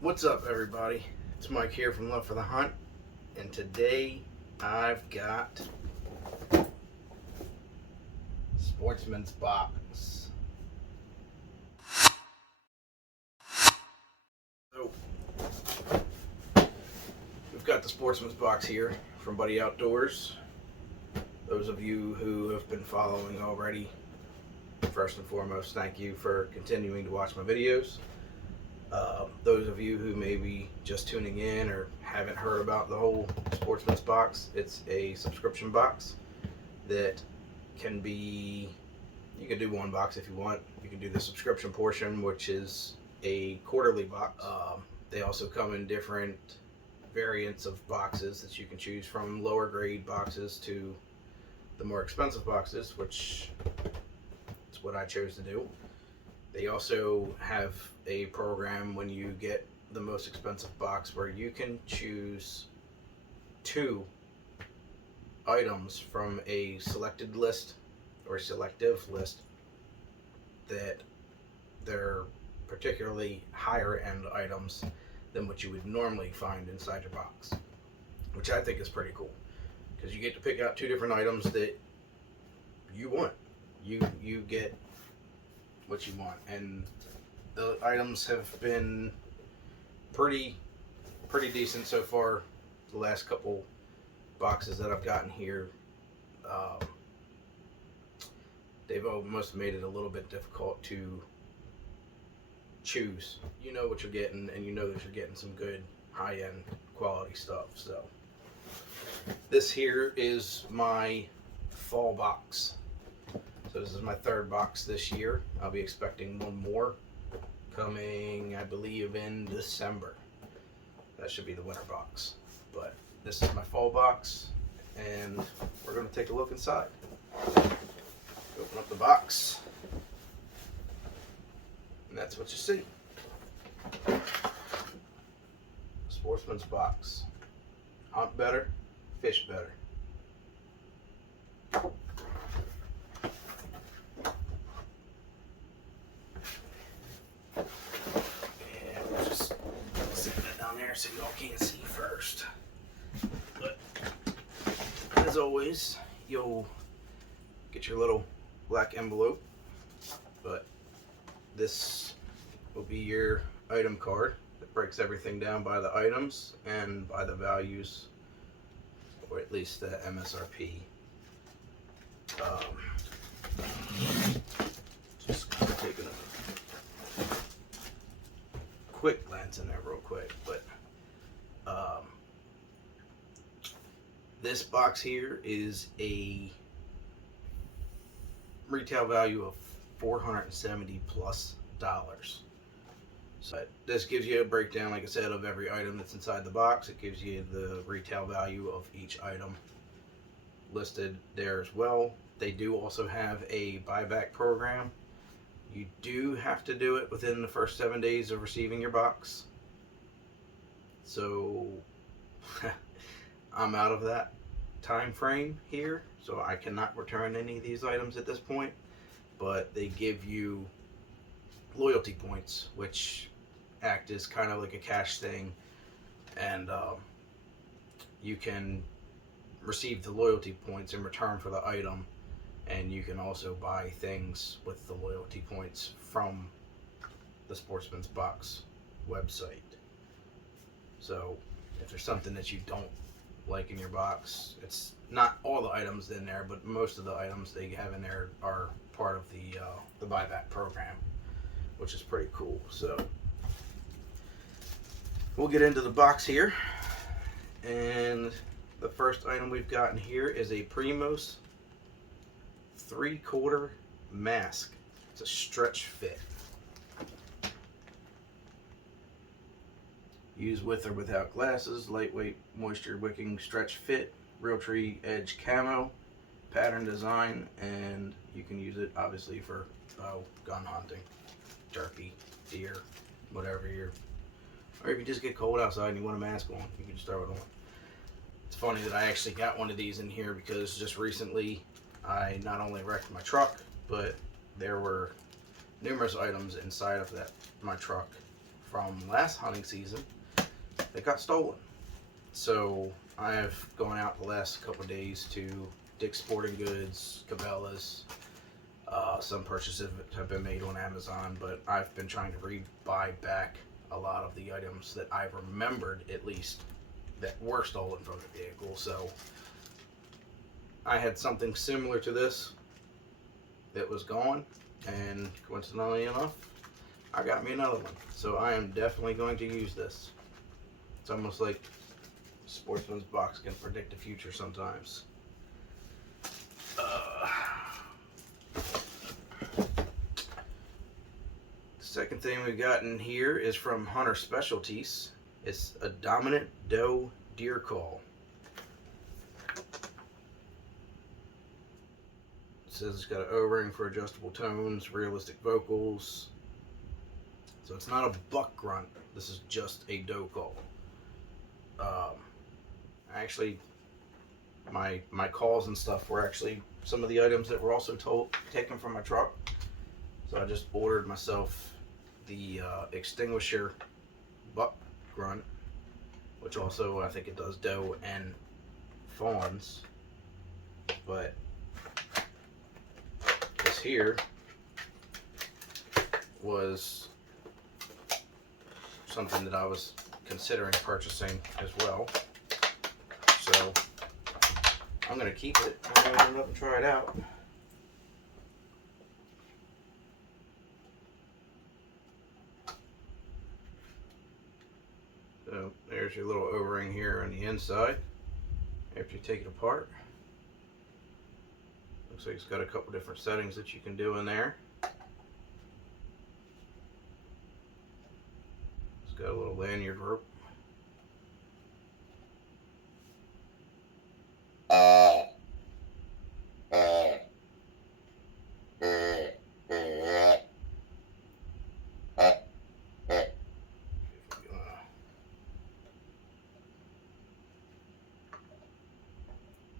What's up, everybody? It's Mike here from Love for the Hunt, and today I've got Sportsman's box. So we've got the Sportsman's box here from Buddy Outdoors. Those of you who have been following already, first and foremost, thank you for continuing to watch my videos. Those of you who may be just tuning in or haven't heard about the whole Sportsman's box, it's a subscription box that can be, you can do one box if you want. You can do the subscription portion, which is a quarterly box. They also come in different variants of boxes that you can choose from, lower grade boxes to the more expensive boxes, which is what I chose to do. They also have a program when you get the most expensive box where you can choose 2 items from a selected list or selective list that they're particularly higher end items than what you would normally find inside your box, which I think is pretty cool because you get to pick out 2 different items that you want. You get what you want, and the items have been pretty decent so far. The last couple boxes that I've gotten here, they've almost made it a little bit difficult to choose. You know what you're getting, and you know that you're getting some good high-end quality stuff. So this here is my fall box. So this is my 3rd box this year. I'll be expecting one more coming, I believe, in December. That should be the winter box. But this is my fall box, and we're going to take a look inside. Open up the box, and that's what you see. Sportsman's box. Hunt better, fish better. So y'all can't see first, but as always, you'll get your little black envelope, but this will be your item card that breaks everything down by the items and by the values, or at least the MSRP. Just kind of taking a quick glance in there real quick, but this box here is a retail value of $470 plus. So this gives you a breakdown, like I said, of every item that's inside the box. It gives you the retail value of each item listed there as well. They do also have a buyback program. You do have to do it within the first 7 days of receiving your box. So I'm out of that time frame here, so I cannot return any of these items at this point, but they give you loyalty points, which act as kind of like a cash thing, and you can receive the loyalty points in return for the item, and you can also buy things with the loyalty points from the Sportsman's Box website. So if there's something that you don't like in your box, it's not all the items in there, but most of the items they have in there are part of the buyback program, which is pretty cool. So we'll get into the box here, and the first item we've gotten here is a Primos 3/4 mask. It's a stretch fit. Use with or without glasses, lightweight, moisture wicking stretch fit, Realtree edge camo, pattern design, and you can use it obviously for gun hunting, turkey, deer, whatever you're, or if you just get cold outside and you want a mask on, you can just throw it on. It's funny that I actually got one of these in here because just recently I not only wrecked my truck, but there were numerous items inside of my truck from last hunting season that got stolen. So I have gone out the last couple of days to Dick's Sporting Goods, Cabela's. Some purchases have been made on Amazon, but I've been trying to buy back a lot of the items that I remembered, at least, that were stolen from the vehicle. So I had something similar to this that was gone, and coincidentally enough, I got me another one. So I am definitely going to use this. It's almost like Sportsman's box can predict the future sometimes. Second thing we've got in here is from Hunter Specialties. It's a dominant doe deer call. It says it's got an O-ring for adjustable tones, realistic vocals. So it's not a buck grunt. This is just a doe call. Actually, my calls and stuff were actually some of the items that were also taken from my truck. So I just ordered myself the extinguisher buck grunt, which also I think it does doe and fawns. But this here was something that I was considering purchasing as well. So I'm going to keep it. I'm going to open it up and try it out. So there's your little O-ring here on the inside. After you take it apart, looks like it's got a couple different settings that you can do in there. It's got a little lanyard rope.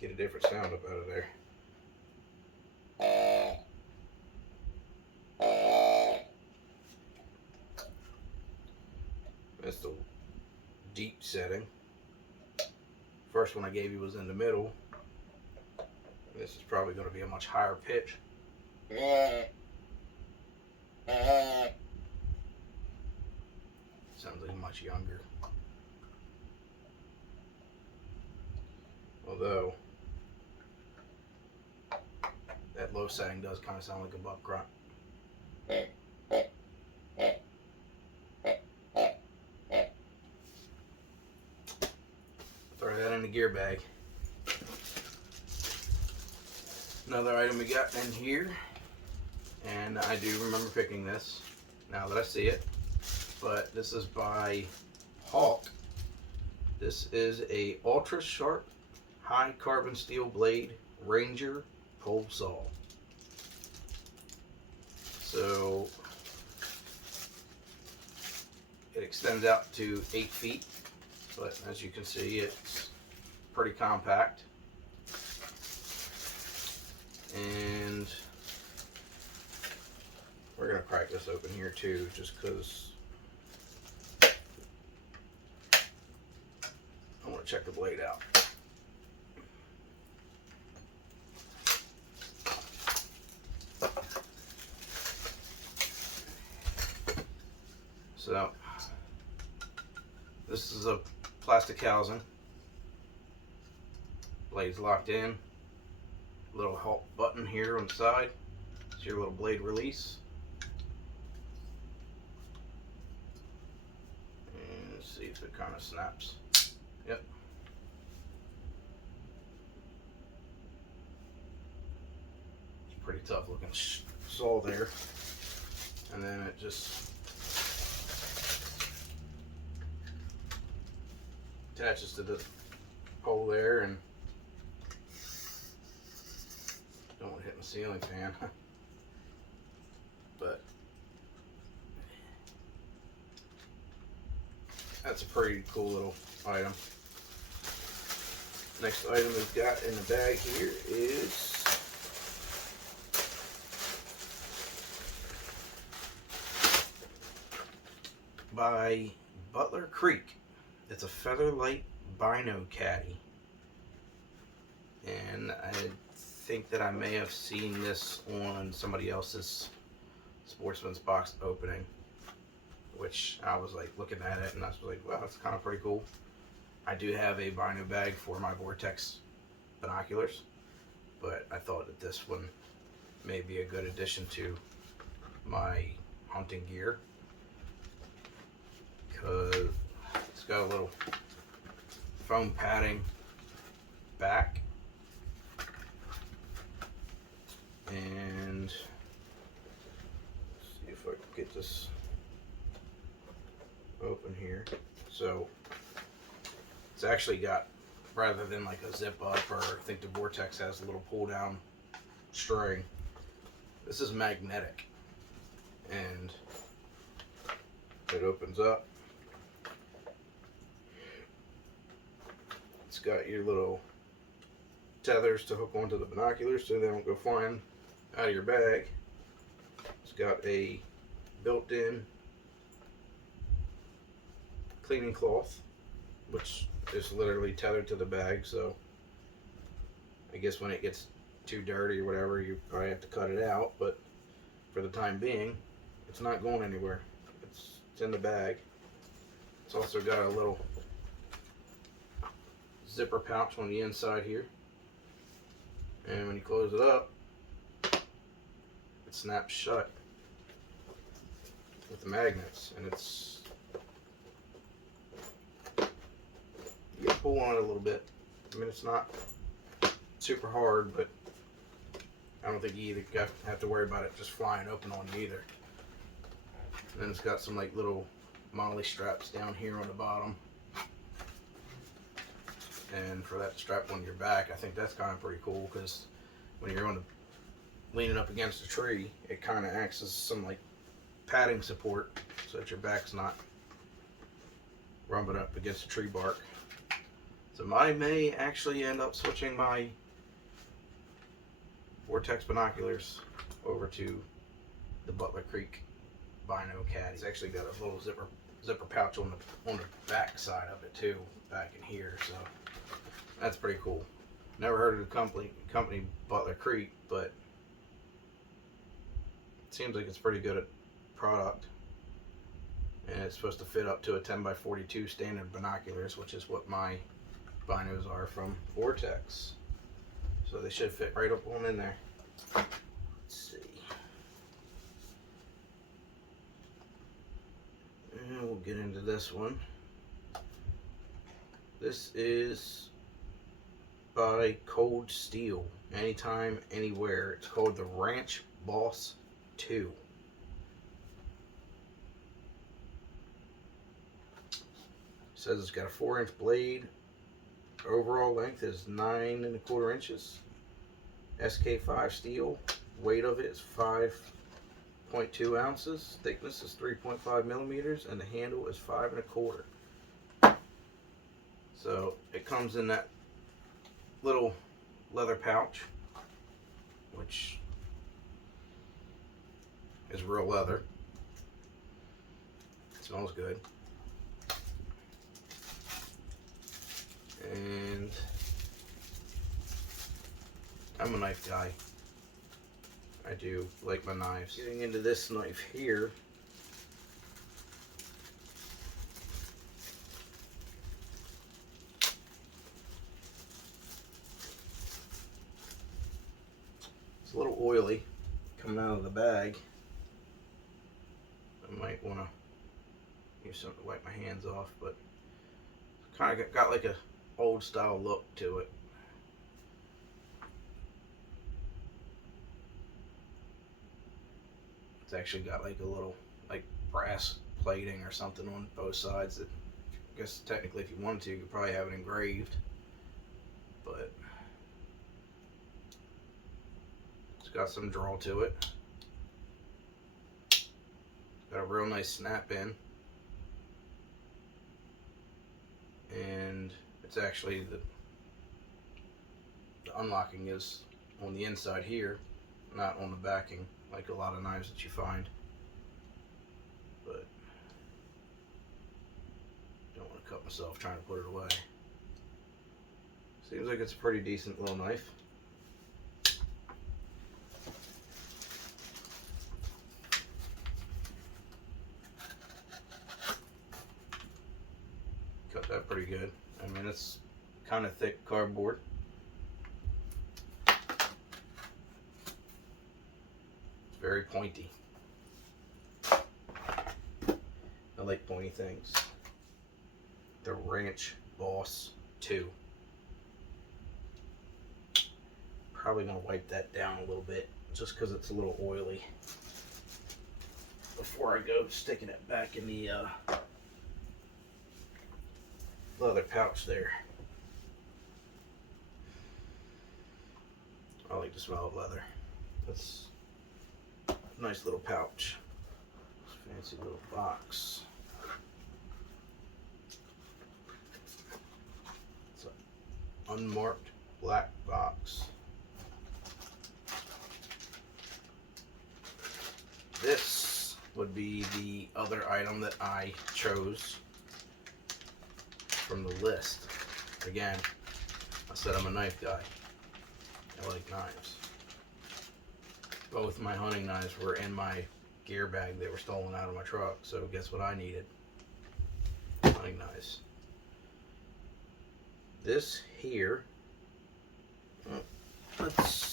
Get a different sound up out of there. That's the deep setting. First one I gave you was in the middle. This is probably going to be a much higher pitch. Sounds like much younger. Although that low setting does kind of sound like a buck grunt. Throw that in the gear bag. Another item we got in here, and I do remember picking this now that I see it, but this is by Hawk. This is a ultra sharp high carbon steel blade Ranger pole saw. So it extends out to 8 feet, but as you can see, it's pretty compact. And we're gonna crack this open here too, just because I want to check the blade out. So this is a plastic housing. Blade's locked in. Little halt button here on the side. It's your little blade release. And let's see if it kind of snaps. Yep. It's a pretty tough looking saw there. And then it just attaches to the pole there, and don't want to hit my ceiling fan. But that's a pretty cool little item. Next item we've got in the bag here is by Butler Creek. It's a Featherlight Bino Caddy. And I think that I may have seen this on somebody else's Sportsman's box opening, which I was like looking at it and I was like, wow, that's kind of pretty cool. I do have a Bino bag for my Vortex binoculars, but I thought that this one may be a good addition to my hunting gear, because it's got a little foam padding back, and let's see if I can get this open here. So it's actually got, rather than like a zip up, or I think the Vortex has a little pull down string, this is magnetic, and it opens up. It's got your little tethers to hook onto the binoculars so they don't go flying out of your bag. It's got a built-in cleaning cloth, which is literally tethered to the bag, so I guess when it gets too dirty or whatever, you probably have to cut it out, but for the time being, it's not going anywhere. It's in the bag. It's also got a little zipper pouch on the inside here, and when you close it up, it snaps shut with the magnets, and it's, you gotta pull on it a little bit. I mean, it's not super hard, but I don't think you either have to worry about it just flying open on you either. And then it's got some like little molly straps down here on the bottom, and for that strap on your back, I think that's kind of pretty cool, because when you're leaning up against a tree, it kind of acts as some like padding support so that your back's not rubbing up against the tree bark. So I may actually end up switching my Vortex binoculars over to the Butler Creek Bino Caddy. It's actually got a little zipper pouch on the back side of it too, back in here, so that's pretty cool. Never heard of the company Butler Creek, but it seems like it's pretty good at product, and it's supposed to fit up to a 10x42 standard binoculars, which is what my binos are from Vortex. So they should fit right up on in there. Let's see. And we'll get into this one. This is by Cold Steel. Anytime, anywhere. It's called the Ranch Boss 2. It says it's got a 4-inch blade. Overall length is 9 1/4 inches. SK5 steel. Weight of it is 5.2 ounces. Thickness is 3.5 millimeters, and the handle is 5 1/4. So it comes in that little leather pouch, which is real leather. It smells good. And I'm a knife guy. I do like my knives. Getting into this knife here, it's a little oily coming out of the bag. I might want to use something to wipe my hands off, but kind of got like a old style look to it. It's actually got like a little like brass plating or something on both sides that, I guess technically if you wanted to, you could probably have it engraved, but it's got some draw to it. Got a real nice snap in, and it's actually the unlocking is on the inside here, not on the backing like a lot of knives that you find. But myself trying to put it away. Seems like it's a pretty decent little knife. Cut that pretty good. I mean, it's kind of thick cardboard. It's very pointy. I like pointy things. The Ranch Boss 2. Probably gonna wipe that down a little bit just because it's a little oily before I go sticking it back in the leather pouch there. I like the smell of leather. That's a nice little pouch. Fancy little box. It's an unmarked black box. This would be the other item that I chose from the list. Again, I said I'm a knife guy. I like knives. Both my hunting knives were in my gear bag. They were stolen out of my truck. So guess what I needed? Hunting knives. This here, let's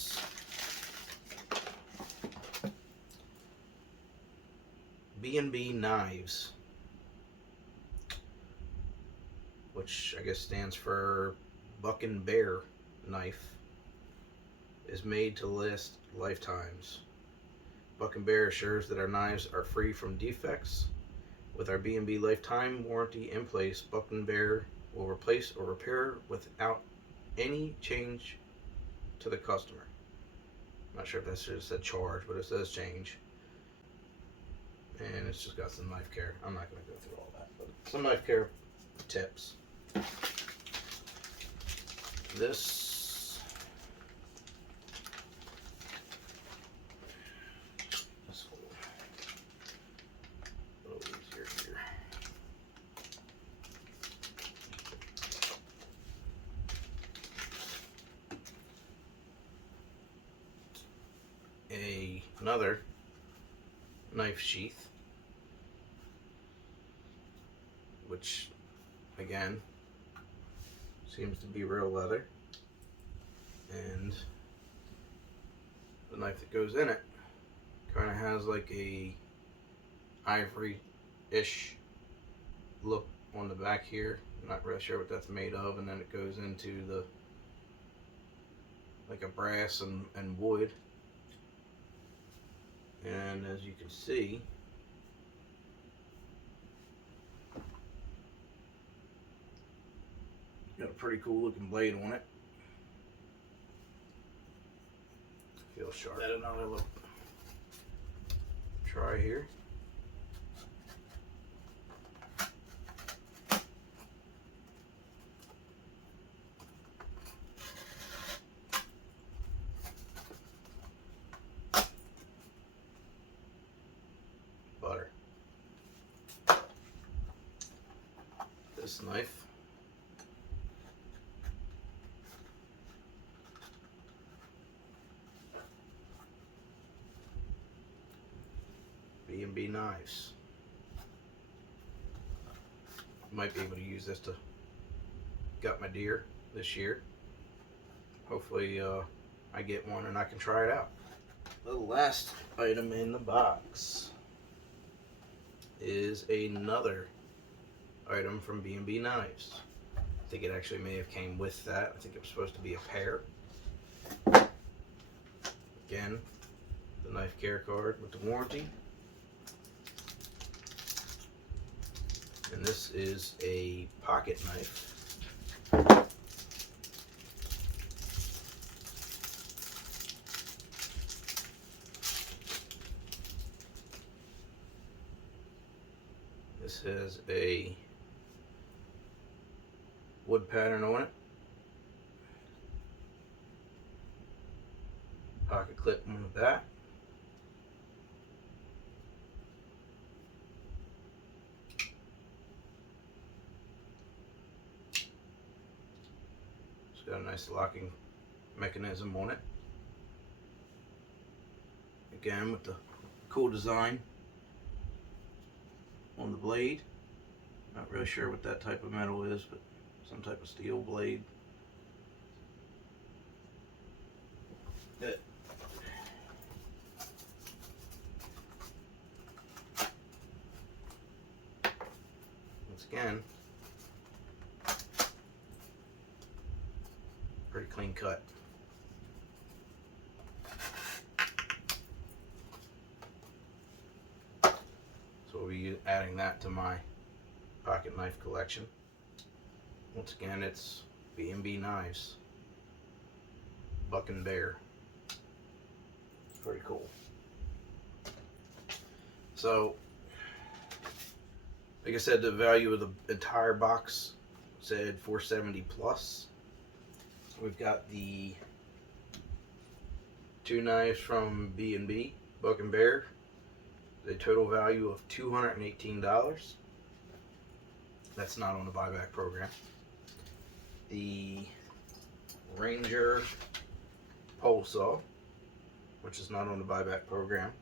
B&B Knives, which I guess stands for Buck and Bear knife, is made to last lifetimes. Buck and Bear assures that our knives are free from defects. With our B&B lifetime warranty in place, Buck and Bear will replace or repair without any change to the customer. I'm not sure if that's just a charge, but it says change. And it's just got some knife care. I'm not going to go through all that, but some knife care tips. This is a little easier here. Another knife sheath, which again seems to be real leather, and the knife that goes in it kind of has like a ivory-ish look on the back here. I'm not really sure what that's made of, and then it goes into the like a brass and wood. And as you can see, got a pretty cool looking blade on it. Feels sharp. Add another little try here. Butter. This knife. B&B Knives. Might be able to use this to gut my deer this year. Hopefully I get one and I can try it out. The last item in the box is another item from B&B Knives. I think it actually may have came with that. I think it was supposed to be a pair. Again, the knife care card with the warranty. And this is a pocket knife. This has a wood pattern on it. Pocket clip on the back. Got a nice locking mechanism on it. Again, with the cool design on the blade. Not really sure what that type of metal is, but some type of steel blade. Once again, pretty clean cut. So we'll be adding that to my pocket knife collection. Once again, it's B&B knives, Buck and Bear. It's pretty cool. So, like I said, the value of the entire box said $470 plus. We've got the two knives from B&B, Buck and Bear. The total value of $218. That's not on the buyback program. The Ranger pole saw, which is not on the buyback program,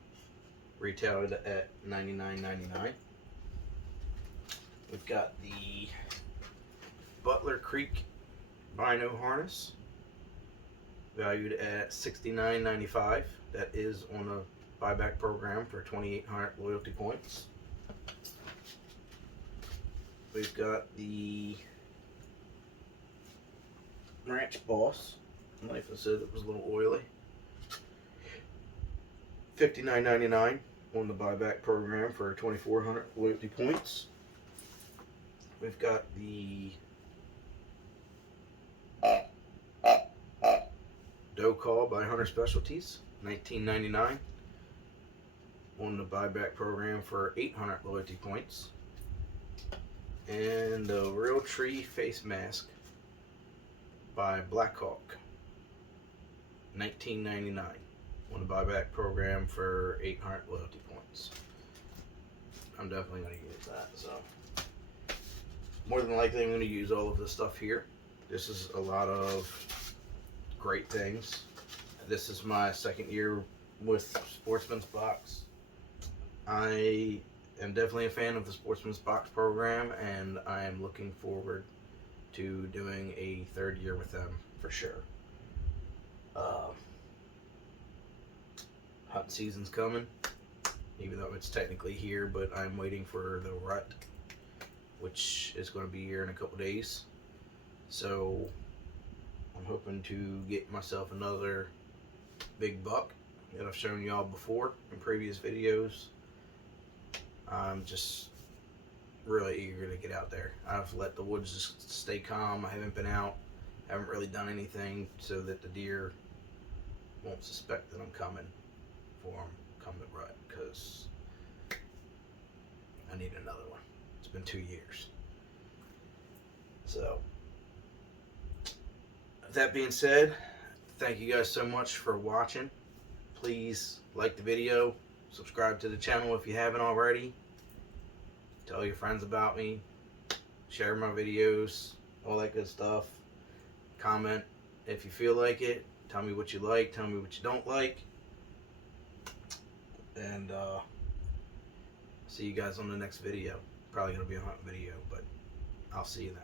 retailed at $99.99. We've got the Butler Creek Bino harness, valued at $69.95. That is on the buyback program for 2,800 loyalty points. We've got the Ranch Boss knife. I said it was a little oily. $59.99 on the buyback program for 2,400 loyalty points. We've got the Doe Call by Hunter Specialties, $19.99 on the buyback program for 800 loyalty points. And the Real Tree Face Mask by Blackhawk, $19.99 on the buyback program for 800 loyalty points. I'm definitely going to use that. So more than likely I'm going to use all of this stuff here. This is a lot of great things. This is my second year with Sportsman's Box. I am definitely a fan of the Sportsman's Box program, and I am looking forward to doing a third year with them for sure. Hunting season's coming, even though it's technically here, but I'm waiting for the rut, which is going to be here in a couple days. So I'm hoping to get myself another big buck that I've shown y'all before in previous videos. I'm just really eager to get out there. I've let the woods just stay calm. I haven't been out, haven't really done anything so that the deer won't suspect that I'm coming for them come the rut, because I need another one. It's been 2 years. So, with that being said, thank you guys so much for watching. Please like the video, subscribe to the channel if you haven't already, tell your friends about me, share my videos, all that good stuff. Comment if you feel like it, tell me what you like, tell me what you don't like, and see you guys on the next video. Probably going to be a hunt video, but I'll see you then.